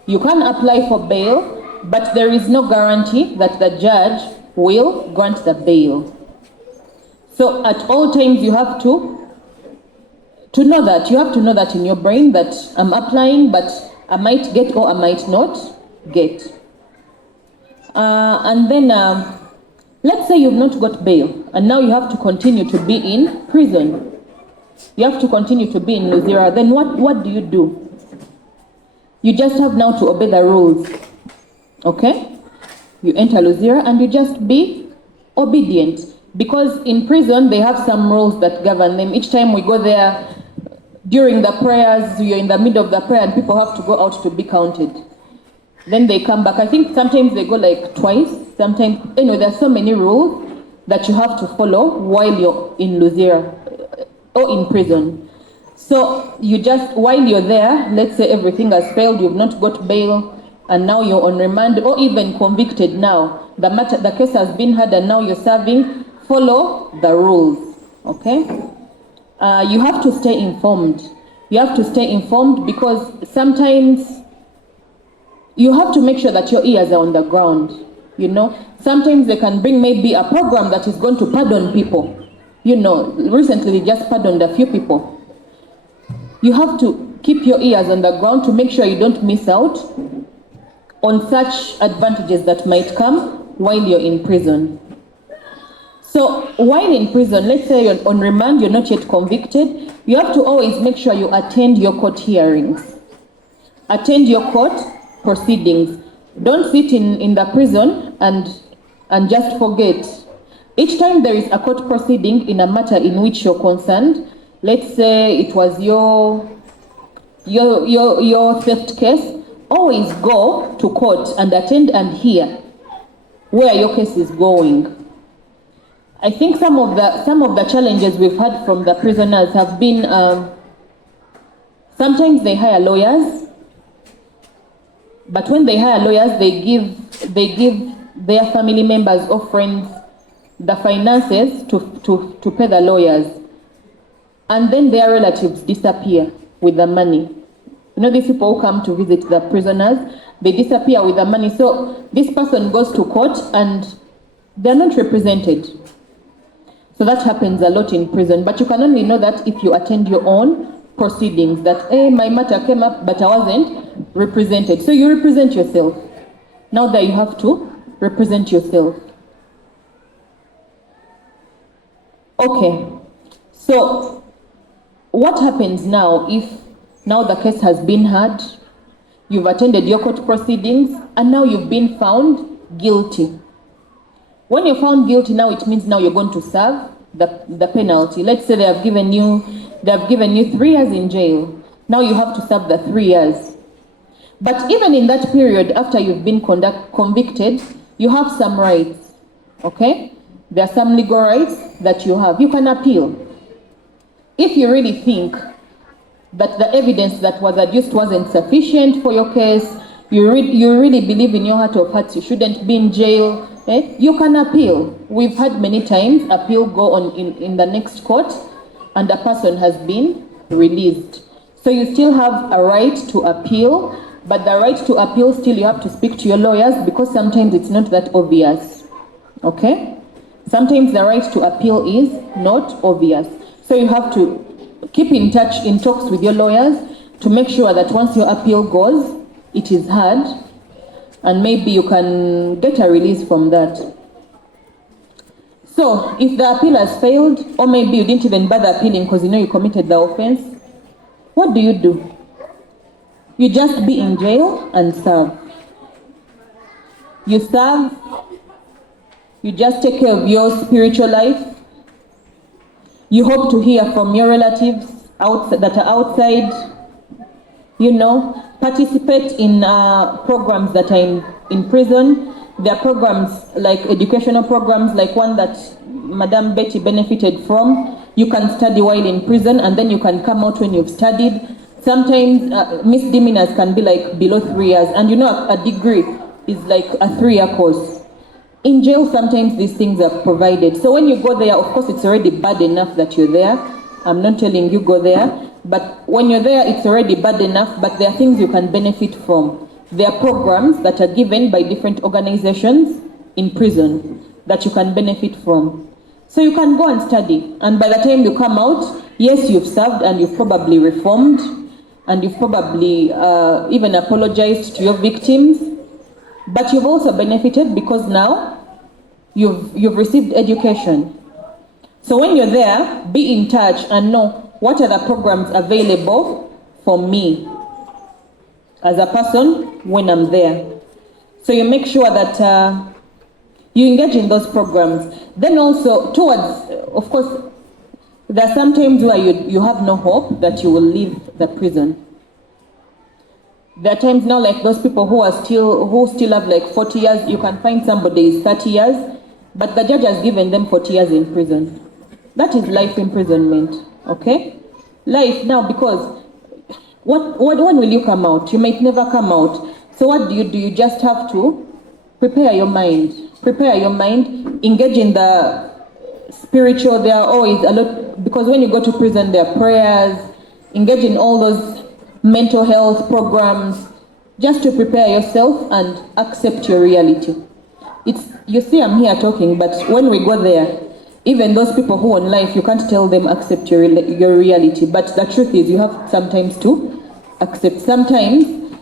You can apply for bail, but there is no guarantee that the judge will grant the bail. So at all times you have to to know that, you have to know that in your brain that I'm applying, but I might get or I might not get. And then let's say you've not got bail, and now you have to continue to be in prison. You have to continue to be in Luzira. Then what do? You just have now to obey the rules. Okay? You enter Luzira and you just be obedient. Because in prison, they have some rules that govern them. Each time we go there, during the prayers, you're in the middle of the prayer and people have to go out to be counted. Then they come back. I think sometimes they go like twice. Sometimes, there are so many rules that you have to follow while you're in Luzira or in prison. So you just, while you're there, let's say everything has failed, you've not got bail, and now you're on remand or even convicted now. The case has been heard and now you're serving. Follow the rules, okay? You have to stay informed. You have to stay informed because sometimes you have to make sure that your ears are on the ground, Sometimes they can bring maybe a program that is going to pardon people. Recently they just pardoned a few people. You have to keep your ears on the ground to make sure you don't miss out on such advantages that might come while you're in prison. So while in prison, let's say you're on remand, you're not yet convicted, you have to always make sure you attend your court hearings. Attend your court proceedings. Don't sit in the prison and just forget. Each time there is a court proceeding in a matter in which you're concerned, let's say it was your theft case, always go to court and attend and hear where your case is going. I think some of the challenges we've had from the prisoners have been sometimes they hire lawyers, but when they hire lawyers, they give their family members or friends the finances to pay the lawyers, and then their relatives disappear with the money. These people who come to visit the prisoners, they disappear with the money. So this person goes to court and they're not represented. So that happens a lot in prison. But you can only know that if you attend your own proceedings, that, my matter came up, but I wasn't represented. So you represent yourself. Now that you have to represent yourself. Okay. So what happens now if now the case has been heard, you've attended your court proceedings, and now you've been found guilty? When you're found guilty, now it means now you're going to serve the penalty. Let's say they have given you 3 years in jail. Now you have to serve the 3 years. But even in that period, after you've been convicted, you have some rights. Okay? There are some legal rights that you have. You can appeal. If you really think that the evidence that was adduced wasn't sufficient for your case, you really believe in your heart of hearts you shouldn't be in jail, you can appeal. We've had many times appeal go on in the next court and the person has been released. So you still have a right to appeal, but the right to appeal still you have to speak to your lawyers because sometimes it's not that obvious. Okay? Sometimes the right to appeal is not obvious. So you have to keep in talks with your lawyers to make sure that once your appeal goes, it is heard, and maybe you can get a release from that. So if the appeal has failed, or maybe you didn't even bother appealing because you committed the offense, what do? You just be in jail and serve. You serve, you just take care of your spiritual life. You hope to hear from your relatives that are outside. Participate in programs that are in prison. There are programs like educational programs, like one that Madam Betty benefited from. You can study while in prison and then you can come out when you've studied. Sometimes misdemeanors can be like below 3 years, and a degree is like a 3-year course. In jail, sometimes these things are provided. So when you go there, of course, it's already bad enough that you're there. I'm not telling you go there. But when you're there, it's already bad enough, but there are things you can benefit from. There are programs that are given by different organizations in prison that you can benefit from. So you can go and study, and by the time you come out, yes, you've served and you've probably reformed, and you've probably even apologized to your victims, but you've also benefited because now you've received education. So when you're there, be in touch and know what are the programs available for me as a person when I'm there. So you make sure that you engage in those programs. Then also towards, of course, there are some times where you have no hope that you will leave the prison. There are times now like those people who still have like 40 years, you can find somebody is 30 years, but the judge has given them 40 years in prison. That is life imprisonment, okay? Life now, because when will you come out? You might never come out. So what do? You just have to prepare your mind. Prepare your mind, engage in the spiritual. There are always a lot, because when you go to prison, there are prayers, engage in all those mental health programs, just to prepare yourself and accept your reality. You see, I'm here talking, but when we go there, even those people who on life, you can't tell them accept your reality. But the truth is, you have sometimes to accept. Sometimes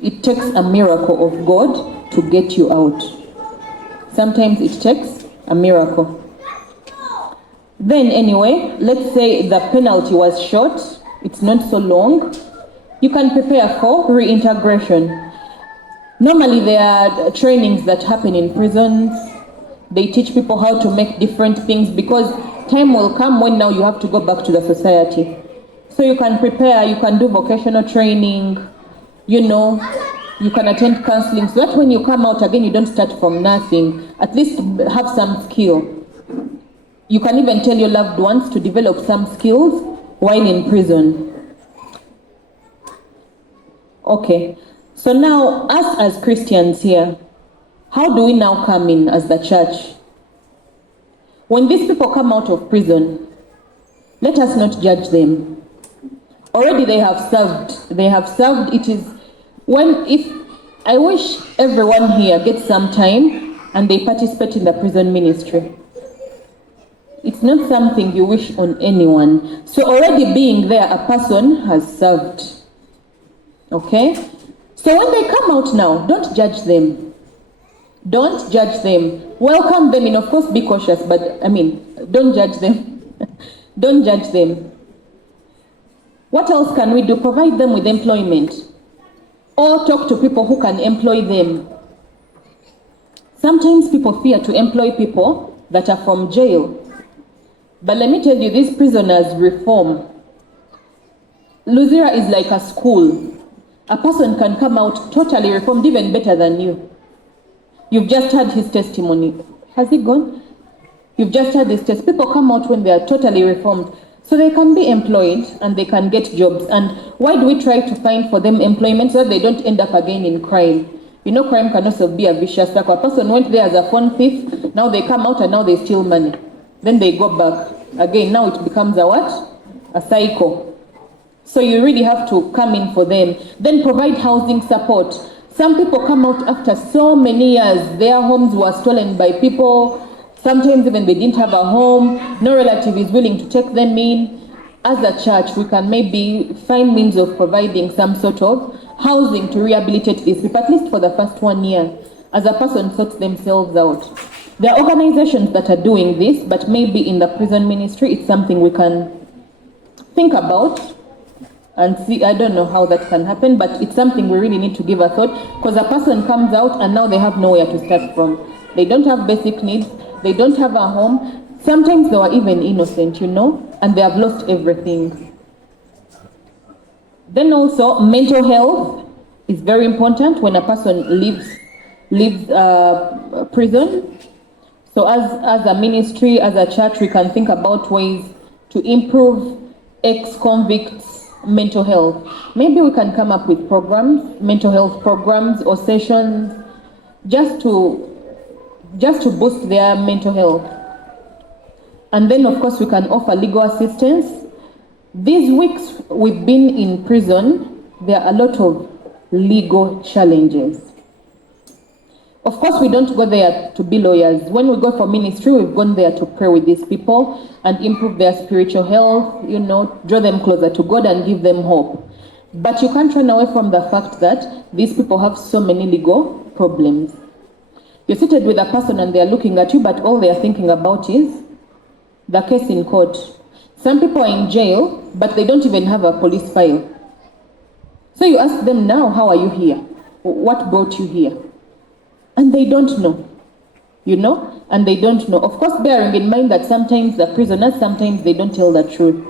it takes a miracle of God to get you out. Sometimes it takes a miracle. Then anyway, let's say the penalty was short, it's not so long. You can prepare for reintegration. Normally there are trainings that happen in prisons. They teach people how to make different things, because time will come when now you have to go back to the society. So you can prepare, you can do vocational training, you can attend counseling, so that when you come out again, you don't start from nothing. At least have some skill. You can even tell your loved ones to develop some skills while in prison. Okay, so now us as Christians here, how do we now come in as the church? When these people come out of prison, let us not judge them. Already they have served. It is I wish everyone here gets some time and they participate in the prison ministry. It's not something you wish on anyone. So already being there, a person has served. Okay? So when they come out now, don't judge them. Don't judge them. Welcome them, and of course be cautious, but don't judge them. Don't judge them. What else can we do? Provide them with employment. Or talk to people who can employ them. Sometimes people fear to employ people that are from jail. But let me tell you, these prisoners reform. Luzira is like a school. A person can come out totally reformed, even better than you. You've just heard his testimony. Has he gone? You've just heard this test. People come out when they are totally reformed. So they can be employed and they can get jobs. And why do we try to find for them employment so that they don't end up again in crime? Crime can also be a vicious cycle. A person went there as a phone thief, now they come out and now they steal money. Then they go back. Again, now it becomes a what? A cycle. So you really have to come in for them. Then provide housing support. Some people come out after so many years. Their homes were stolen by people. Sometimes even they didn't have a home. No relative is willing to take them in. As a church, we can maybe find means of providing some sort of housing to rehabilitate these people, at least for the first 1 year, as a person sorts themselves out. There are organizations that are doing this, but maybe in the prison ministry, it's something we can think about and see. I don't know how that can happen, but it's something we really need to give a thought, because a person comes out and now they have nowhere to start from. They don't have basic needs. They don't have a home. Sometimes they were even innocent, and they have lost everything. Then also, mental health is very important when a person leaves prison. So as a ministry, as a church, we can think about ways to improve ex-convicts' mental health. Maybe we can come up with programs, mental health programs or sessions, just to boost their mental health. And then, of course, we can offer legal assistance. These weeks we've been in prison, there are a lot of legal challenges. Of course, we don't go there to be lawyers. When we go for ministry, we've gone there to pray with these people and improve their spiritual health, draw them closer to God and give them hope. But you can't run away from the fact that these people have so many legal problems. You're seated with a person and they're looking at you, but all they're thinking about is the case in court. Some people are in jail, but they don't even have a police file. So you ask them now, how are you here? What brought you here? And they don't know, and they don't know. Of course, bearing in mind that sometimes the prisoners, sometimes they don't tell the truth.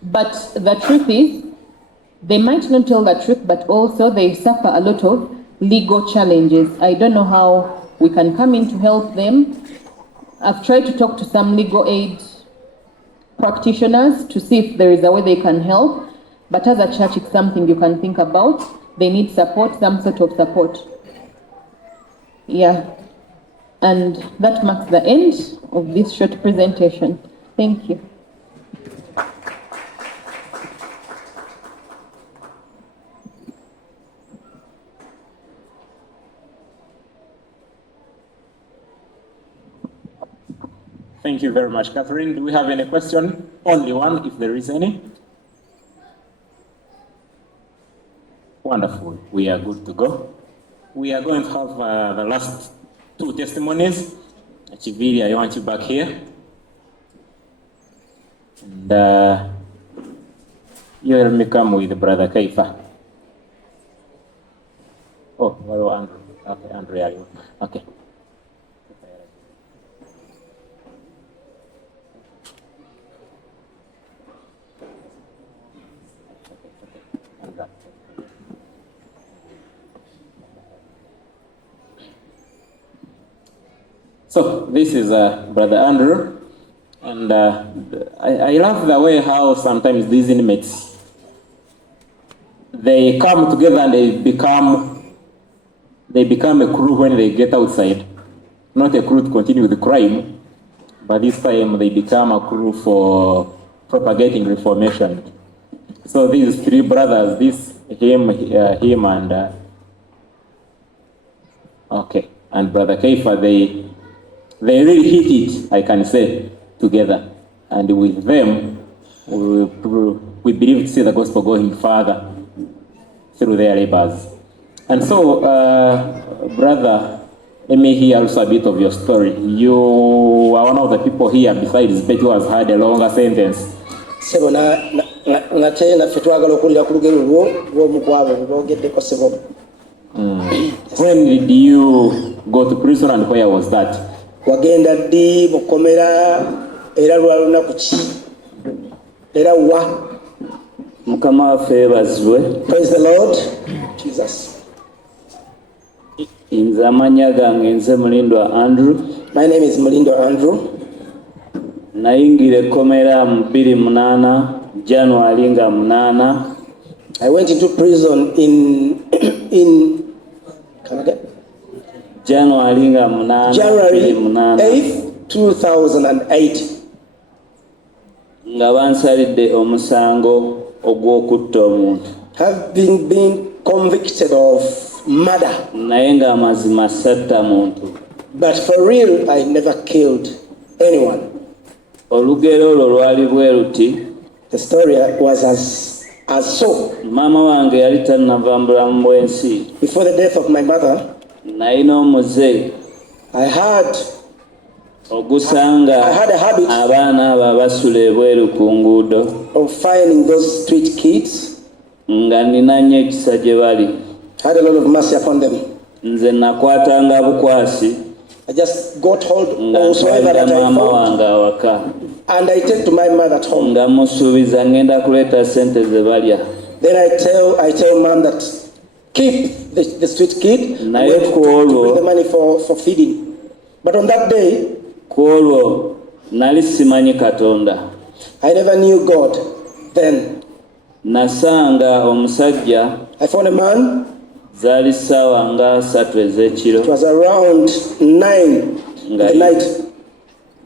But the truth is, they might not tell the truth, but also they suffer a lot of legal challenges. I don't know how we can come in to help them. I've tried to talk to some legal aid practitioners to see if there is a way they can help. But as a church, it's something you can think about. They need support, some sort of support. Yeah, and that marks the end of this short presentation. Thank you. Thank you very much, Catherine. Do we have any question? Only one, if there is any. Wonderful. We are good to go. We are going to have the last two testimonies. Chiviri, I want you back here. And you help me come with Brother Kaifa. Oh, well, Andrew. Okay, Andrew, are you? Okay. So this is Brother Andrew, and I love the way how sometimes these inmates, they come together and they become a crew when they get outside. Not a crew to continue with the crime, but this time they become a crew for propagating reformation. So these three brothers, him and and Brother Kaifa, they really hit it, I can say, together. And with them, we believe to see the gospel going further through their labors. And so, brother, let me hear also a bit of your story. You are one of the people here, besides Betty, who has had a longer sentence. When did you go to prison and where was that? Wagenda ddi mukomera era lwalunaku ki era wa Mukama waffe yeebazibwe. Praise the Lord Jesus. Nze amannya gange nze Mulindwa Andrew. My name is Mulindwa Andrew. Nayingira ekkomera mu 28 January nga 8. I went into prison in January nga 8. January 8th, 2008. Nga bansalidde omusango ogw'okutta omuntu. Having been convicted of murder. Naye nga amazima satta muntu. But for real, I never killed anyone. Olugero olwo lwali bwe luti. The story was as so. Maama wange yali tannava mu bulamu bw'ensi. Before the death of my mother, nalina omuze. I had ogusanga a habit abaana abo abasula ebweru ku nguudo of finding those street kids. Nga nina nnyo ekisa gye bali. Had a lot of mercy upon them. Nze nakwatanga bukwasi. I just got hold also that I found, and I take to my mother at home. Nga musuubiza ngenda kuleeta sente ze balya. Then I tell mom that keep the street kid and wait to bring the money for feeding. But on that day, kwolwo nali simanyi Katonda. I never knew God then. Nasanga omusajja. I found a man. Zaali ssaawa nga 3 ez'ekiro. It was around 9 in the night.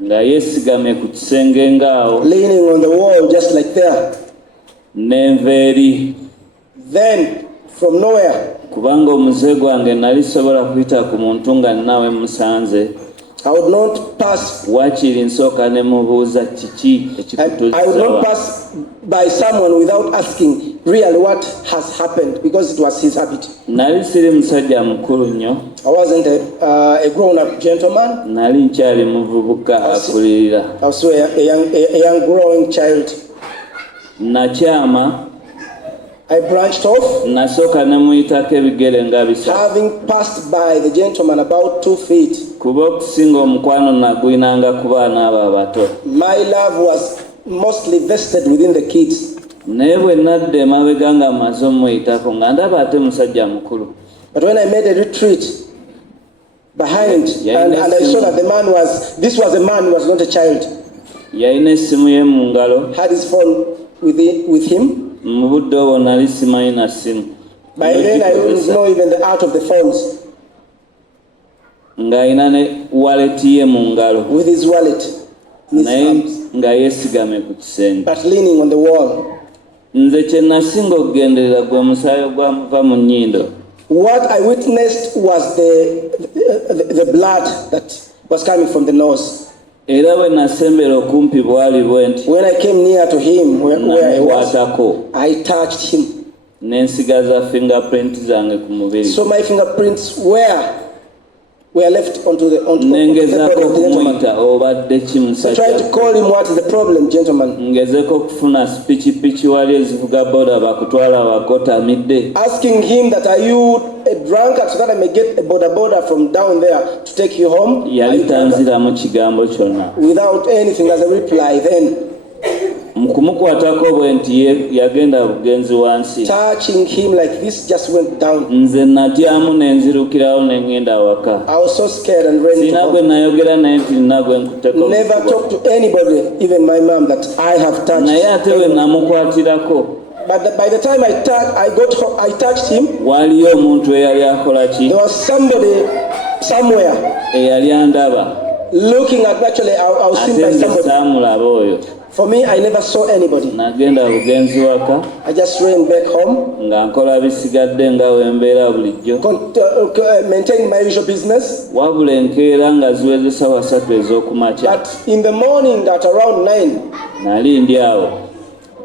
Nga yeesigamye ku kisenge ngaawo. Leaning on the wall just like there. N'enva eri. Then from nowhere. kubanga omuze gwange nali sobola kuyita ku muntu nga nawe musanze. I would not pass. Wakiri nsooka ne mubuuza kiki ekikutuuza. I would not pass by someone without asking really what has happened, because it was his habit. Nali siri musajja mukulu nnyo. I wasn't a grown-up gentleman. Nali nkyali muvubuka akulirira. I was a young growing child. Nakyama. I branched off. Nasooka ne muyitako ebigere nga bisatu. Having passed by the gentleman about 2 feet. Kuba okusinga omukwano naguyinanga ku baana abo abato. My love was mostly vested within the kids. Naye bwe nadda emabega nga mmaze omuyitako nga ndaba ate musajja mukulu. But when I made a retreat behind, and I saw that this was a man who was not a child. Yalina essimu ye mu ngalo. Had his phone with him. Mu budde obwo nali simanyi na ssimu. By then I didn't know even the art of the phones. Ng'alina ne wallet ye mu ngalo. With his wallet in his arms. Nga yeesigamye ku kisenge. But leaning on the wall. Nze kye nasinga okugenderera gwe omusaayi ogwamuva mu nnyindo. What I witnessed was the blood that was coming from the nose. Era bwe nasembera okumpi bwali bwe nti. When I came near to him where I was, I touched him. N'ensigaza fingerprint zange ku mubiri. So my fingerprints were left onto the body of the gentleman. I tried to call him, what is the problem, gentleman? Ngezeko kufuna spiki wali ezivuga boda bakutwala wakota midde. Asking him that, are you a drunkard, so that I may get a boda from down there to take you home? Yali tanziramu kigambo kyonna. Without anything as a reply then. Mukumukwatako bwe nti yagenda bugenzi wansi. Touching him like this just went down. Nze natyamu nenzirukirawo nengenda waka. I was so scared and ran to home. Nayogera naye nti nagwe nkuteko. Never talked to anybody, even my mom, that I have touched. Naye ate bwe namukwatirako. But by the time I touched him, waliyo omuntu eyali akola ki? There was somebody somewhere eyali andaba. Looking at actually I was seen by somebody. Saamulaba oyo. For me, I never saw anybody. Nagenda bugenzi waka. I just ran back home. Nga nkola bisigadde nga wembeera bulijjo. Maintaining my usual business. Wabula enkeera nga ziweze ssaawa 3 ez'okumakya. But in the morning at around 9. Nali ndi awo.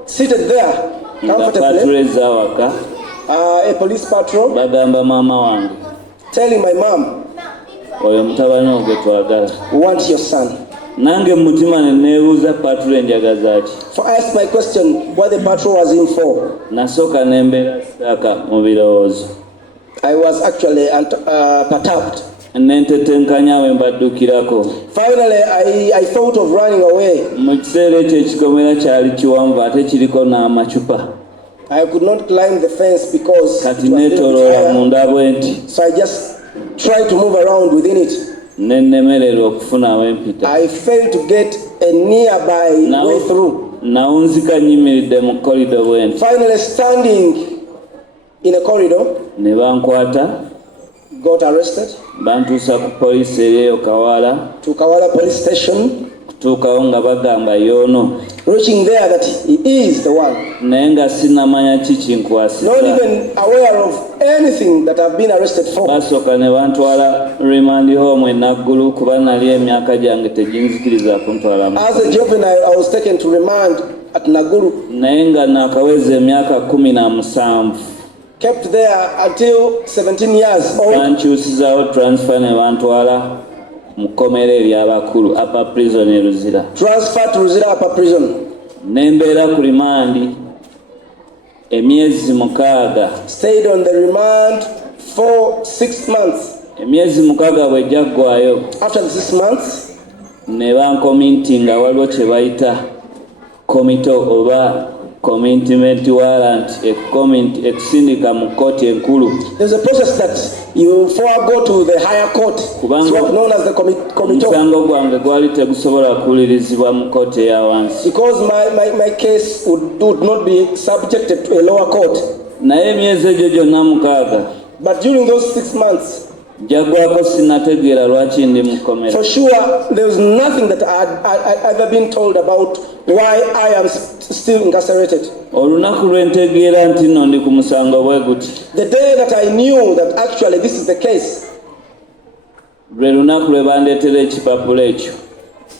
Seated there comfortably. Nga waka. A police patrol. Bagamba maama wange. Telling my mom. Oyo mutabani ogwe twagala. Want your son. Nange mutima ne neebuuza patrol enjagaza ki. For I asked my question what the patrol was in for. Nasooka ne mbeera sitaaka mu birowoozo. I was actually perturbed. Nentetenkanya we mbaddukirako. Finally I thought of running away. Mu kiseera ekyo ekikomera kyali kiwanvu ate kiriko n'amacupa. I could not climb the fence because kati neetooloola munda bwe nti. So I just tried to move around within it. Nennemererwa okufuna awempita. I failed to get a nearby way through. Nawunzika nyimiridde mu corridor bwe nti. Finally standing in a corridor. Ne bankwata. Got arrested. Bantuusa ku poliisi eyo Kawala. To Kawala police station. Kutuukawo nga bagamba y'ono. Reaching there that he is the one. Naye nga sinnamanya ki kinkwasisa. Not even aware of anything that I've been arrested for. Basooka ne bantwala remand home enaggulu kuba nali emyaka gyange teginzikiriza kuntwala mu. As a juvenile, I was taken to remand at Naguru. Naye nga nakaweza emyaka 17. Kept there until 17 years old. Bankyusizaawo transfer ne bantwala mu kkomera ery'abakulu upper prison e Luzira. Transfer to Luzira upper prison. Nembeera ku remand emyezi 6. Stayed on the remand for 6 months. Emyezi 6 bwe gyaggwayo. After the 6 months, ne bankominti nga waliwo kye bayita komito oba commitment warrant ekusindika mu kkooti enkulu. There's a process that you forego to the higher court. It's what known as the committee. Musango gwange gwali tegusobola kuwulirizibwa mu kkooti eya wansi. Because my case would not be subjected to a lower court. Naye emyezi egyo gyonna 6. But during those 6 months, jagwako sinategeera lwaki ndi mukomera. For sure, there was nothing that I ever been told about why I am still incarcerated. Olunaku lwentegeera nti nno ndi ku musango bwe guti. The day that I knew that actually this is the case, lwe lunaku lwe bandeetera ekipapula ekyo.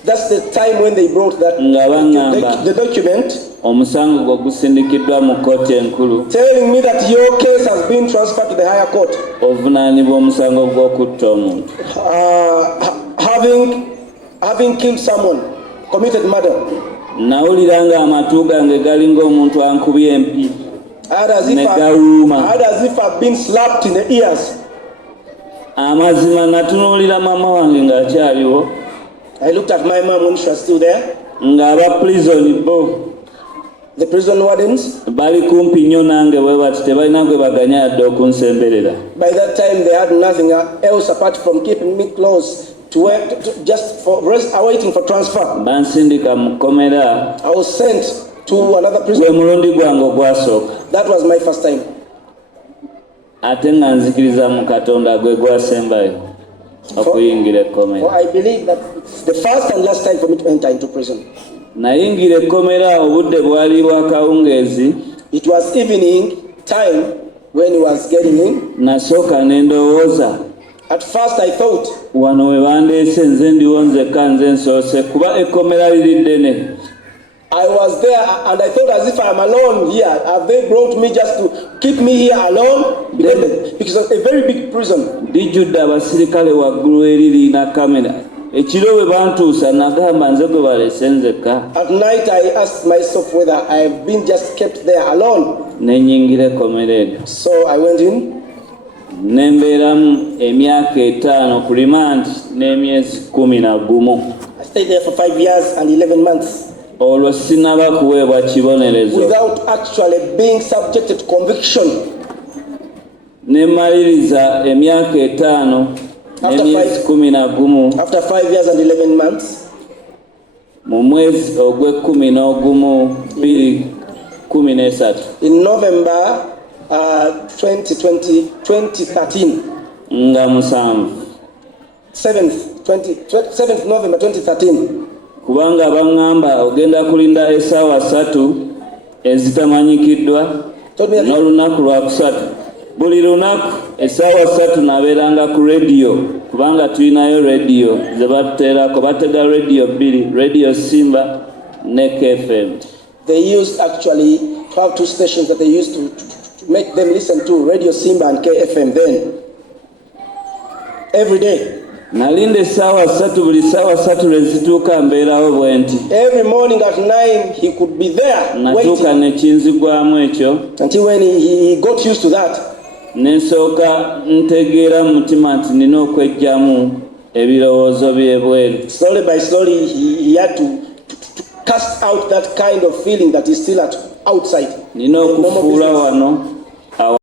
That's the time when they brought that the document. Omusango gwo gusindikiddwa mu kkooti enkulu. Telling me that your case has been transferred to the higher court. Ovunaanibwa omusango gw'okutta omuntu. Having killed someone, committed murder. Nawulira nga amatu gange galinga omuntu ankubye empi. Ne gawuuma. As if I've been slapped in the ears. Amazima natunuulira mama wange ng'akyaliwo. I looked at my mom when she was still there. Ng'aba prison bo. The prison wardens. Bali kumpi nnyo nange bwe bati tebalina gwe baganya yadde okunsemberera. By that time they had nothing else apart from keeping me close to work, just for rest, awaiting for transfer. Bansindika mu kkomera. I was sent to another prison. Gwe mulundi gwange ogwasooka. That was my first time. Ate nga nzikiriza mu Katonda gwe gwasembayo okuyingira ekkomera. For I believe that it's the first and last time for me to enter into prison. Nayingira ekkomera obudde bwali bwa kawungeezi. It was evening time when he was getting in. Nasooka ne ndowooza. At first I thought, wano we bandeese nze ndiwo nzekka nze nsoose kuba ekkomera liri ddene. I was there and I thought as if I am alone here. Have they brought me just to keep me here alone? Because it's a very big prison. Dijjudde abasirikale waggulu eririina kamera. Ekiro bwe bantuusa nagamba nze gwe balese nzekka. At night I asked myself whether I have been just kept there alone. Ne nnyingira ekkomera eryo. So I went in. Ne mbeeramu emyaka 5 ku remand n'emyezi 11. I stayed there for 5 years and 11 months. Olwo sinaba kuweebwa kibonerezo. Without actually being subjected to conviction. Ne maliriza emyaka 5 n'emyezi 11. After 5 years and 11 months. Mu mwezi ogw'Ekumi 2013. In November 2013. Nga musanvu. 7th November 2013. Kubanga baŋŋamba ogenda kulinda essaawa 3 ezitamanyikiddwa n'olunaku lwakusatu. Buli lunaku essaawa 3 nabeeranga ku radio kubanga tulinayo radio ze batuteerako batega radio 2, radio Simba ne KFM. They used actually to have 2 stations that they used to make them listen to, Radio Simba and KFM then. Every day. Nalinde essaawa 3 buli ssaawa 3 lwe zituuka mbeerawo bwe nti. Every morning at 9 he could be there. Natuuka ne kinzigwamu ekyo. Until when he got used to that. Nensooka ntegeera mu mutima nti nina okweggyamu ebirowoozo by'ebweru. Slowly by slowly he had to cast out that kind of feeling that is still outside. Nina okufuula wano